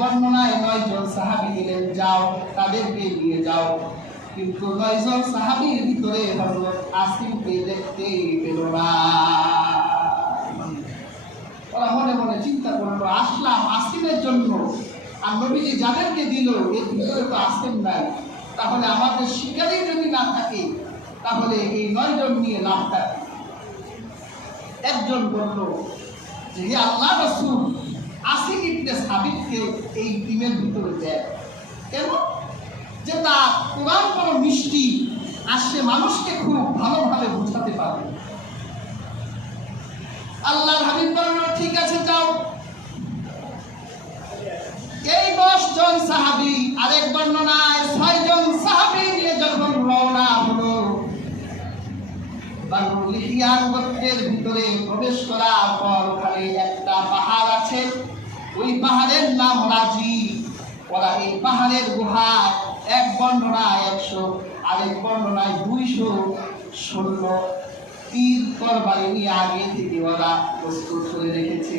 বর্ণনায় 9 জন সাহাবী দিলেন, যাও তাদেরকে নিয়ে যাও। কিন্তু 9 জন সাহাবীর ভিতরে হযরত আসিমকে দেখতে পেল না। ওরা মনে মনে চিন্তা করলো, আসলাম আসিমের জন্য, আর নবীজি যাদেরকে দিল এর ভিতরে তো আসিম নাই, তাহলে আমাদের শিকারই যদি না থাকে তাহলে এই 9 জন নিয়ে লাভটা। একজন বলল যে হে আল্লাহ রাসূল, আসিম ইবনে সাবিতকে এই টিমের ভিতরে দেয়। কেন? যে তার কোরআন বড় মিষ্টি, আর সে মানুষকে খুব ভালোভাবে বোঝাতে পারে। আল্লাহর হাবিব বলল, ঠিক আছে যাও। এই 10 জন সাহাবী, আরেক বর্ণনায় 6 জন সাহাবী নিয়ে যখন রওনা হলো, বানু লিহিয়ান গোত্রের ভিতরে প্রবেশ করার পর ওখানে একটা পাহাড় আছে, ওই পাহাড়ের নাম রাজি। ওরা এই পাহাড়ের গুহায় এক বর্ণনায় 100, আরেক বর্ণনায় 200 সৈন্য তীর তরবারি নিয়ে আগে থেকে ওরা প্রস্তুত করে রেখেছে।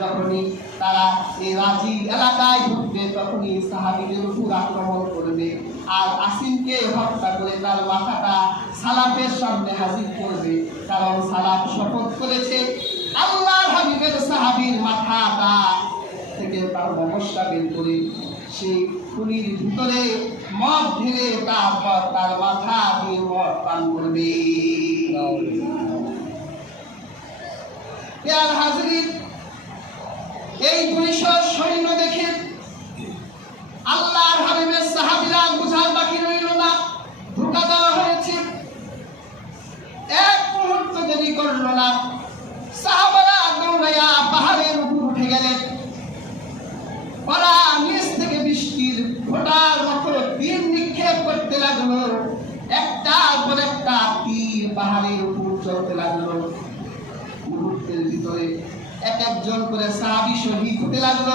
যখনই তারা এই রাজি এলাকায় ঢুকবে তখনই সাহাবীদের উপর আক্রমণ করবে, আর আসিমকে হত্যা করে তার মাথাটা সালাফের সামনে হাজির করবে। কারণ সালাফ শপথ করেছে আল্লাহর হাবিবের সাহাবীর মাথাটা থেকে তার মগজটা বের করে সেই খুনির ভিতরে মদ ঢেলে তারপর তার মাথা দিয়ে মদ পান করবে। হাজরিন, এই 200 সৈন্য দেখে আল্লাহর হাবিবের সাহাবীরা বুঝার বাকি রইল না, ধোঁকা দেওয়া হয়েছে। এক মুহূর্ত দেরি করল না, সাহাবারা দৌড়াইয়া পাহাড়ের উপর উঠে গেলেন। ওরা নিচ থেকে বৃষ্টির ফোঁটার মতো তীর নিক্ষেপ করতে লাগলো, একটার পর একটা তীর পাহাড়ের উপর চলতে লাগলো। মুহূর্তের ভিতরে এক একজন করে সাহাবী শহীদ হতে লাগলো।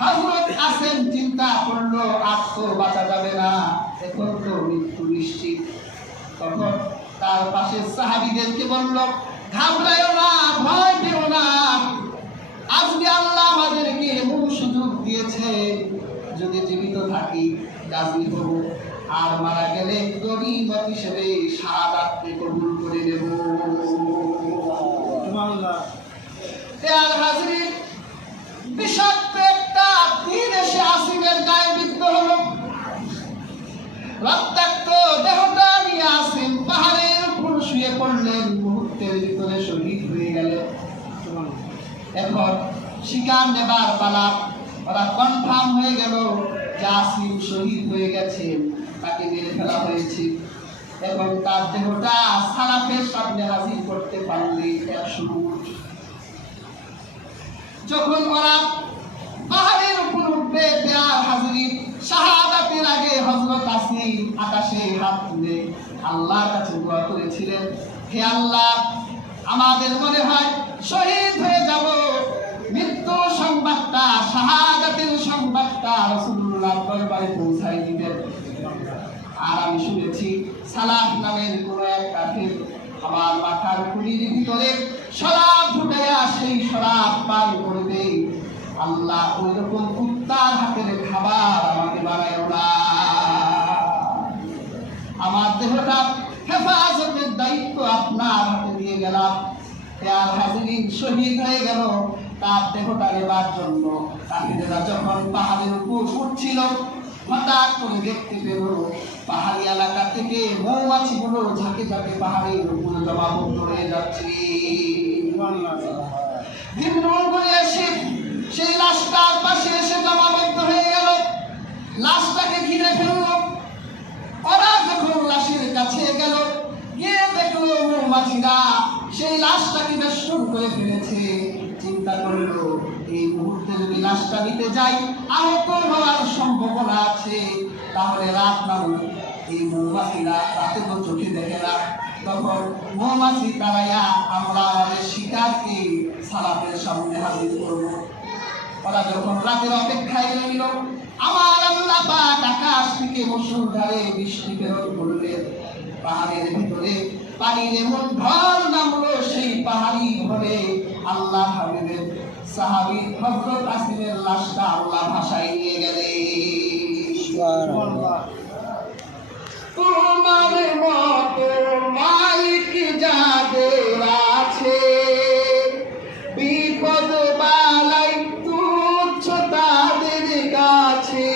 হযরত আসিম চিন্তা করলো, আর তো বাঁচা যাবে না, এখন তো মৃত্যু নিশ্চিত। তখন তার পাশে সাহাবীদেরকে বলল, ঘাবড়ায়ো না, ভয় পেও না, আজকে আল্লাহ আমাদেরকে এমন সুযোগ দিয়েছে, যদি জীবিত থাকি গাজী হব, আর মারা গেলে গনিমত হিসেবে শাহাদাতকে কবুল করে নেব। সুবহানাল্লাহ। হাজরিন, বিষাক্ত একটা তীর এসে আসিমের গায়ে বিদ্ধ হলো। রক্তাক্ত দেহটা নিয়ে আসিম পাহাড়ের উপর শুয়ে পড়লেন, মুহূর্তের ভিতরে শহীদ হয়ে গেলেন। এখন শিকার নেবার পালা। ওরা কনফার্ম হয়ে গেল যে আসিম শহীদ হয়ে গেছে, তাকে মেরে ফেলা হয়েছে। এখন তার দেহটা সালাফের সামনে হাজির করতে পারলে 100 উট। যখন ওরা পাহাড়ের উপর উঠবে, হাজরিন, শাহাদাতের আগে হযরত আসিম আকাশে হাত তুলে আল্লাহর কাছে দোয়া করেছিলেন, হে আল্লাহ, আমাদের মনে হয় শহীদ হয়ে যাব, মৃত্যু সংবাদটা, শাহাদাতের সংবাদটা রাসূলুল্লাহর দরবারে পৌঁছাই দিবেন। আর আমি শুনেছি সালাফ নামের কোন এক কাফের আমার মাথার খুলির ভিতরে শরাব ঢুকাইয়া সেই শরাব পান করবে। আল্লাহ ওইরকম কুত্তার হাতের খাবার আমাকে বানায়ো না। আমার দেহটা হেফাজতের দায়িত্ব আপনার হাতে দিয়ে গেলাম। হাজরিন, শহীদ হয়ে গেল। তার দেহটা নেবার জন্য কাফিরেরা যখন পাহাড়ের উপর উঠছিল, হঠাৎ করে দেখতে পেল পাহাড়ি এলাকা থেকে মৌমাছিগুলো ঝাঁকে ঝাঁকে পাহাড়ের উপর জমাবদ্ধ হয়ে যাচ্ছে। এসে সেই লাশটার পাশে এসে জমাবদ্ধ হয়ে গেল, লাশটাকে ঘিরে ফেলল। ওরা যখন লাশের কাছে গেল, গিয়ে দেখলো মৌমাছিরা সেই লাশটাকে বেষ্টন করে ফেলেছে। চিন্তা করলো, এই মুহূর্তে যদি লাশটা নিতে যাই আহত হওয়ার সম্ভাবনা আছে, তাহলে রাত নামুক। এই মৌমাছিরা রাতে তো চোখে দেখে না, তখন মৌমাছি তারাইয়া আমরা আমাদের শিকারকে সালাফের সামনে হাজির করব। ওরা যখন রাতের অপেক্ষায় রইল, আমার আল্লাহ পাক আকাশ থেকে মুষলধারে বৃষ্টি প্রেরণ করলেন। পাহাড়ের ভিতরে পানির এমন ঢল নামলো, সেই পাহাড়ি ঘরে আল্লাহ হাবিবের সাহাবী হযরত আসিমের লাশটা আল্লাহ ভাষায় নিয়ে গেলেন। সুবহানাল্লাহ। তোমার মতো মালিক যাদের আছে, বিপদ বালাই তুচ্ছ তাদের কাছে,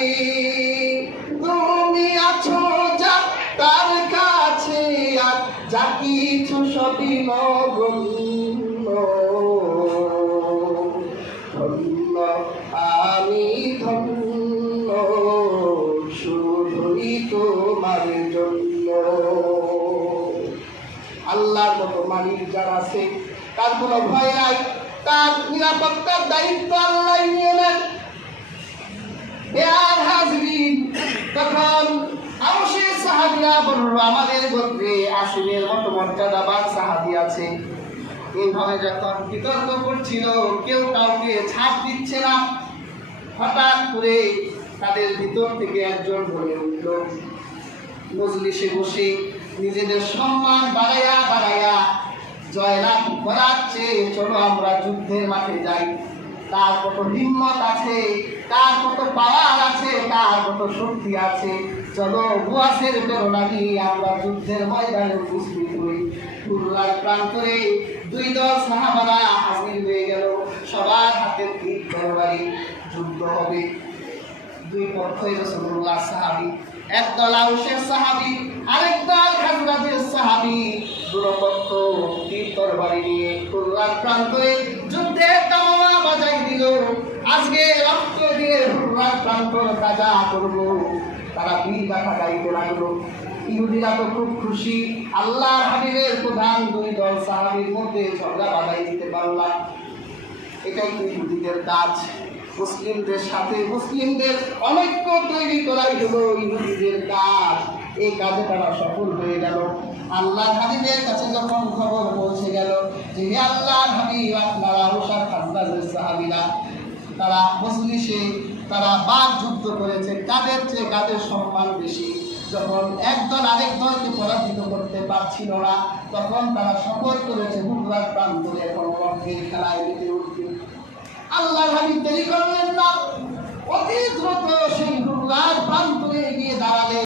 তুমি আছো যা তার কাছে, আর যা কিছু সবই নগণ্য। ধন্য আমি ধন্য, শুধুই তোমার জন্য। আল্লাহর মতো মালিক যার আছে, তার কোনো ভয় নাই, তার নিরাপত্তার দায়িত্ব আল্লাহ নিয়ে নেন। আর হাজরিন, তখন আওসের সাহাবীরা বলল, আমাদের গোত্রে আসিমের মতো মর্যাদাবান সাহাবী আছে। এইভাবে যখন বিতর্ক করছিল, কেউ কাউকে ছাড় দিচ্ছে না, হঠাৎ করে তাদের ভিতর থেকে একজন বলে উঠল, মজলিসে বসে নিজেদের সম্মান বাড়াইয়া বাড়াইয়া জয়লাভ করার চেয়ে চলো আমরা যুদ্ধের মাঠে যাই। তার কত হিম্মত আছে, তার কত পাওয়ার আছে, তার কত শক্তি আছে, চলো বুয়াসের প্রেরণা নিয়ে আমরা যুদ্ধের ময়দানে উপস্থিত হই। কুরআন প্রান্তরে দুই দল সাহাবারা হাজির হয়ে গেল, সবার হাতে তীর তরবারি, যুদ্ধ হবে। দুই পক্ষই রাসূলুল্লাহ সাহাবী, একদল আউসের সাহাবী, আরেক দল খাজরাজের সাহাবী। দুপক্ষ তীর তরবারি নিয়ে কুরআন প্রান্তরে যুদ্ধের দামামা বাজাই দিল। আজকে রক্ত দিয়ে কুরআন প্রান্তর তাজা করব। তারা বীর গাথা গাইতে লাগলো। ইহুদিরা তো খুব খুশি, আল্লাহর হাবিবের প্রধান দুই দল সাহাবীর মধ্যে ঝগড়া বাঁধাই দিতে পারলাম। এটাই তো ইহুদিদের কাজ। মুসলিমদের সাথে মুসলিমদের অনৈক্য তৈরি করাই হলো ইহুদিদের কাজ। এই কাজে তারা সফল হয়ে গেল। আল্লাহর হাবিবের কাছে যখন খবর পৌঁছে গেল যে হে আল্লাহর হাবিব, আপনারা আউসার খাজরাজের সাহাবীরা তারা মজলিসে তারা বাক যুদ্ধ করেছে, কাদের চেয়ে কাদের সম্মান বেশি। যখন একদল আরেক দলকে পরাজিত করতে পারছিল না, তখন তারা শপথ করেছে হুজরাত প্রান্তরে এখন রক্তের খেলায় মেতে উঠবে। আল্লাহর হাবিব দেরি করলেন না, অতি দ্রুত সেই হুজরাত প্রান্তরে গিয়ে দাঁড়ালেন।